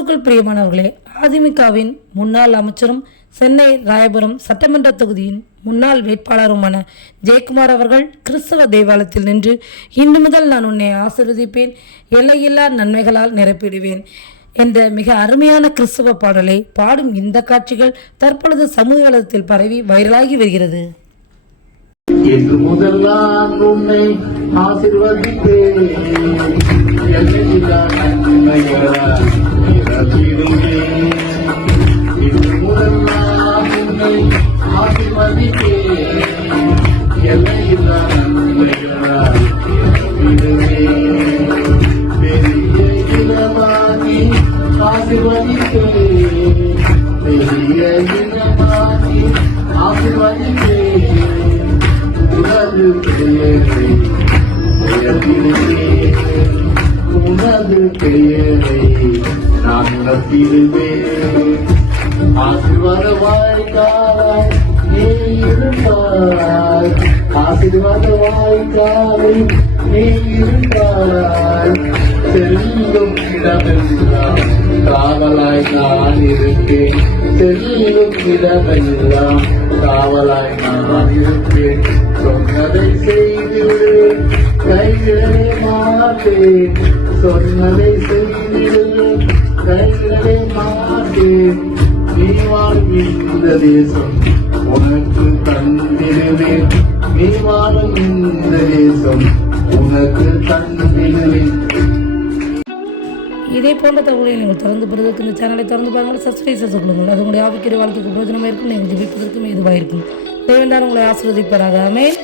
கிறிஸ்துவுக்குள் பிரியமானவர்களே, அதிமுகவின் முன்னாள் அமைச்சரும் சென்னை ராயபுரம் சட்டமன்ற தொகுதியின் முன்னாள் வேட்பாளருமான ஜெயக்குமார் அவர்கள் கிறிஸ்தவ தேவாலயத்தில் நின்று, இன்று முதல் நான் உன்னை ஆசீர்வதிப்பேன், எல்லையில்லா நன்மைகளால் நிரப்பிடுவேன் என்ற மிக அருமையான கிறிஸ்தவ பாடலை பாடும் இந்த காட்சிகள் தற்பொழுது சமூக வலைதளத்தில் பரவி வைரலாகி வருகிறது. இன்று முதல் நான் உன்னை ஆசீர்வதிப்பேன், எல்லையில்லா நன்மைகளால் நிரப்பிடுவேன். இன்று முதல் நான் உன்னை ஆசீர்வதிப்பேன், எல்லையில்லா நன்மைகளால் நிரப்பிடுவேன். பெரிய இனமாகி ஆசீர்வதிப்பேன், பெரிய இனமாகி ஆசீர்வதிப்பேன். உனது பெயரை உயர்த்திடுவேன், உனது பெயரை நான் உணர்த்திடுவேன். ஆசீர்வாத வாய்க்காலாய் நீ இருந்தாய், ஆசீர்வாத வாய்க்காலில் நீ இருந்தாய். செல்லும் இடமெல்லாம் காவலாய் நான் இருப்பேன், செல்லும் இடமெல்லாம் காவலாய் நான் இருப்பேன். சொன்னதை செய்திடுவேன், கைகளே மாட்டேன், சொன்னதை செய்திடுவேன், கைகளே மாட்டேன். நீ வாழும் இந்த தேசம் உனக்கு தந்திடுவேன், நீ வாழும் இந்த தேசம் உனக்கு தந்திடுவேன். இதே போன்ற தகவலை நீங்கள் தொடர்ந்து பெறுவதற்கு இந்த சேனலை தொடர்ந்து பாருங்கள், சப்ஸ்கிரைப் செய்து கொள்ளுங்கள். அது உங்களுடைய ஆவிக்குரிய வாழ்க்கைக்கு பிரயோஜனமாக இருக்கும், நீங்கள் ஜெபிப்பதற்கும் ஏதுவாக இருக்கும். தேவன் உங்களை ஆசீர்வதிப்பாராக. ஆமென்.